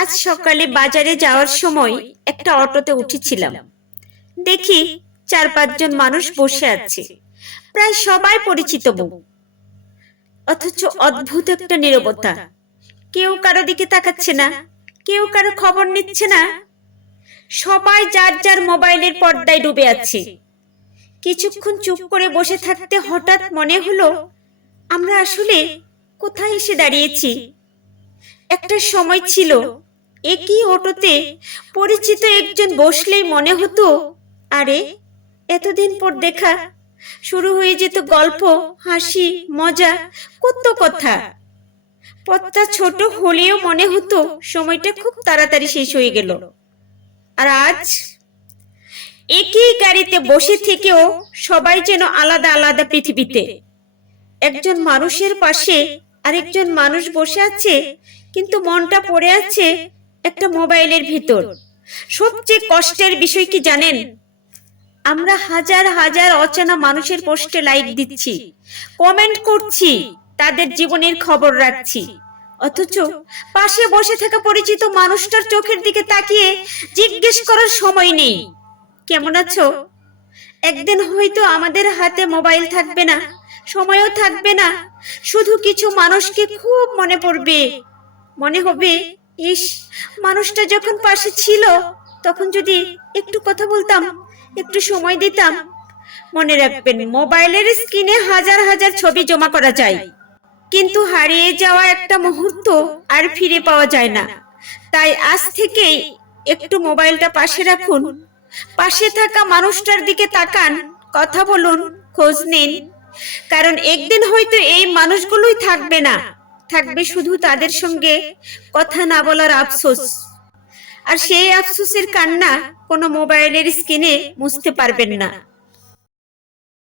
আজ সকালে বাজারে যাওয়ার সময় একটা অটোতে উঠেছিলাম। দেখি 4-5 জন মানুষ বসে আছে, প্রায় সবাই পরিচিত মুখ, অথচ অদ্ভুত একটা নীরবতা। কেউ কারো দিকে তাকাচ্ছে না, কেউ কারো খবর নিচ্ছে না। সবাই যার যার মোবাইলের পর্দায় ডুবে আছে। কিছুক্ষণ চুপ করে বসে থাকতে হঠাৎ মনে হলো, আমরা আসলে কোথায় এসে দাঁড়িয়েছি। একটা সময় ছিল একই অটোতে পরিচিত একজন বসলেই মনে হতো, আরে এতদিন পর দেখা। শুরু হয়ে যেত গল্প, হাসি, মজা, কত কথা। পথটা ছোট হলেও মনে হতো সময়টা খুব তাড়াতাড়ি শেষ হয়ে গেল। আর আজ একই গাড়িতে বসে থেকেও সবাই যেন আলাদা আলাদা পৃথিবীতে। একজন মানুষের পাশে আরেকজন মানুষ বসে আছে, কিন্তু মনটা পড়ে আছে একটা মোবাইলের ভিতর। সবচেয়ে কষ্টের বিষয় কি জানেন? আমরা হাজার হাজার অচেনা মানুষের পোস্টে লাইক দিচ্ছি, কমেন্ট করছি, তাদের জীবনের খবর রাখছি, অথচ পাশে বসে থাকা পরিচিত মানুষটার চোখের দিকে তাকিয়ে জিজ্ঞেস করার সময় নেই, কেমন আছো? একদিন হয়তো আমাদের হাতে মোবাইল থাকবে না, সময়ও থাকবে না, শুধু কিছু মানুষকে খুব মনে পড়বে। মনে হবে, ইস, মানুষটা যখন পাশে ছিল তখন যদি একটু কথা বলতাম, একটু সময় দিতাম। মনে রাখবেন, মোবাইলের স্ক্রিনে হাজার হাজার ছবি জমা করা যায়, কিন্তু হারিয়ে যাওয়া একটা মুহূর্ত আর ফিরে পাওয়া যায় না। তাই আজ থেকেই একটু মোবাইলটা পাশে রাখুন, পাশে থাকা মানুষটার দিকে তাকান, কথা বলুন, খোঁজ নিন। কারণ একদিন হয়তো এই মানুষগুলোই থাকবে না, থাকবে শুধু তাদের সঙ্গে কথা না বলার আফসোস। আর সেই আফসোসের কান্না কোনো মোবাইলের স্ক্রিনে মুছতে পারবেন না।